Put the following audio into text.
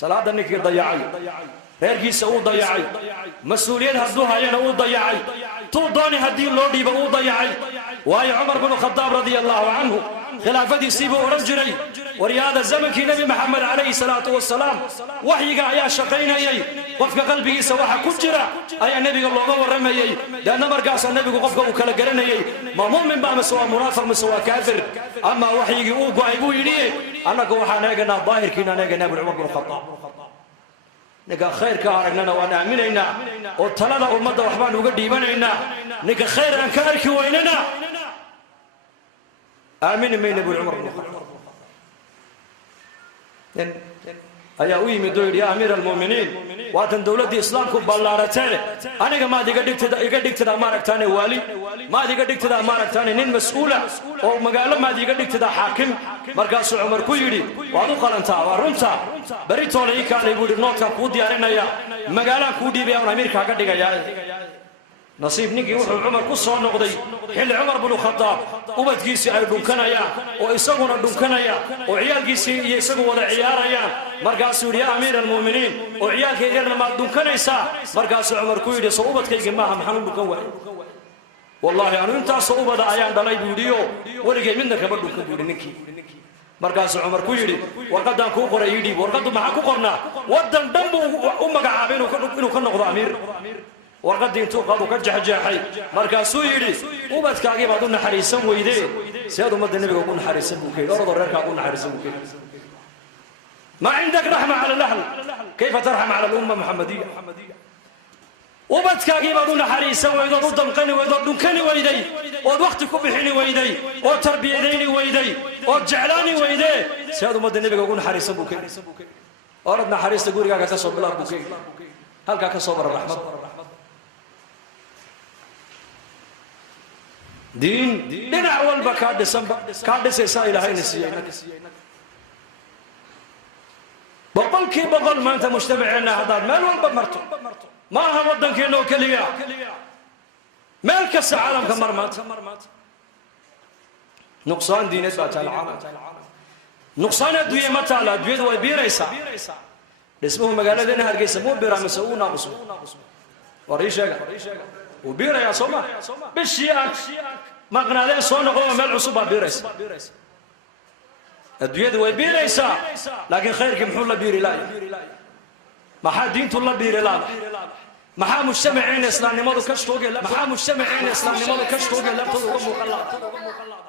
salaada ninkii dayacay reerkiisa uu dayacay mas'uuliyad hadduu hayana uu dayacay tuu dooni haddii loo dhiibo uu dayacay waayo cumar binu khadaab radiyallahu canhu khilaafadiisii buu odhan jiray waryaada zamankii nebi maxamed calayhi salaatu wasalaam waxyiga ayaa shaqaynayay qofka qalbigiisa waxa ku jira ayaa nebiga looga warramayey deedna markaasaa nebigu qofka uu kala garanayay ma mu'min baa mise waa munaafiq mise waa kaafir amaa waxyigii uu go'ay buu yidhi annagu waxaan eeganaa daahirkiinaan eeganaa buu cumar binu khadaab ninka khayrka aragnana waan aaminaynaa oo talada ummadda waxbaan uga dhiibanaynaa ninka khayr aan ka arki waynana aamini mayna buu cumar binu khadaab ayaa u yimid oo yidhi yaa amiir almu'miniin waatan dowladdii islaamku ballaaratee aniga maad iga dhigtada maaragtaane waali maad iga dhigtada maaragtaane nin mas-uula oo magaalo maad iga dhigtada xaakim markaasuu cumar ku yidhi waad u qalantaa waa runta beritoole ii kaalay buu yidhi noodkaan kuu diyaarinaya magaalaan kuu dhiibaya un amiirkaa ka dhigayaa nasiib ninkii wuxuu cumar ku soo noqday xilli cumar binu khadaab ubadkiisii ay dhunkanayaan oo isaguna dhunkanaya oo ciyaalkiisii iyo isagu wada ciyaarayaan markaasuu yidhi yaa amiir almu'miniin oo ciyaalkaygeerna maad dhunkanaysaa markaasuu cumar ku yidhi soo ubadkaygi maaha maxaan u dhunkan waayay wallaahi anu intaasoo ubada ayaan dhalay buu yidhi oo weligay midna kama dhunkan buu yidhi ninkii markaasuu cumar ku yidhi warqaddaan kuu qoray ii dhiib warqaddu maxaa ku qornaa waddan dhan buu u magacaabay inuu ka noqdo amiir warqaddii intuu qaadu ka jexjeexay markaasuu yidhi ubadkaagii baad u naxariisan weydee seed ummadda nebiga ugu naxariisan buu kayidhi orodoo reerkaa ugu naxariisan buu kayidhi maa cindak raxma cala alahl kayfa tarxam cala alumma muxamadiya ubadkaagii baad u naxariisan weydood u damqani weydood dhunkani weyday ood wakhti ku bixini weyday oo tarbiyadayni weyday ood jeclaani weydee seed ummadda nebiga ugu naxariisan buu kayidhi orod naxariista gurigaaga ka soo bilaab buu kayidhi halkaa ka soo bara raxmad diin dhinac walba kaa dhisaysaa ilaahayna siiyey boqolkii boqol maanta mujtamaceenna haddaad meel walba marto ma aha waddankeenna oo keliya meel kasta caalamka mar maanta nuqsaan diineed baa taala caalamka nuqsaan adduunye ma taala adduunyadu way biiraysaa dhismuhu magaaladeena hargeysa muu biraa mise uu naaquso war ii sheega wuu biirayaa soo ma bishii aad maqnaadeen soo noqdo meel cusub baa biiraysa adduunyadu way biiraysaa laakiin khayrkii muxuu la biiri laaya maxaa diintu la biiri laada maxaa mujtamaceena islaamnimadu kashkooge laabtooda uga muuqan laada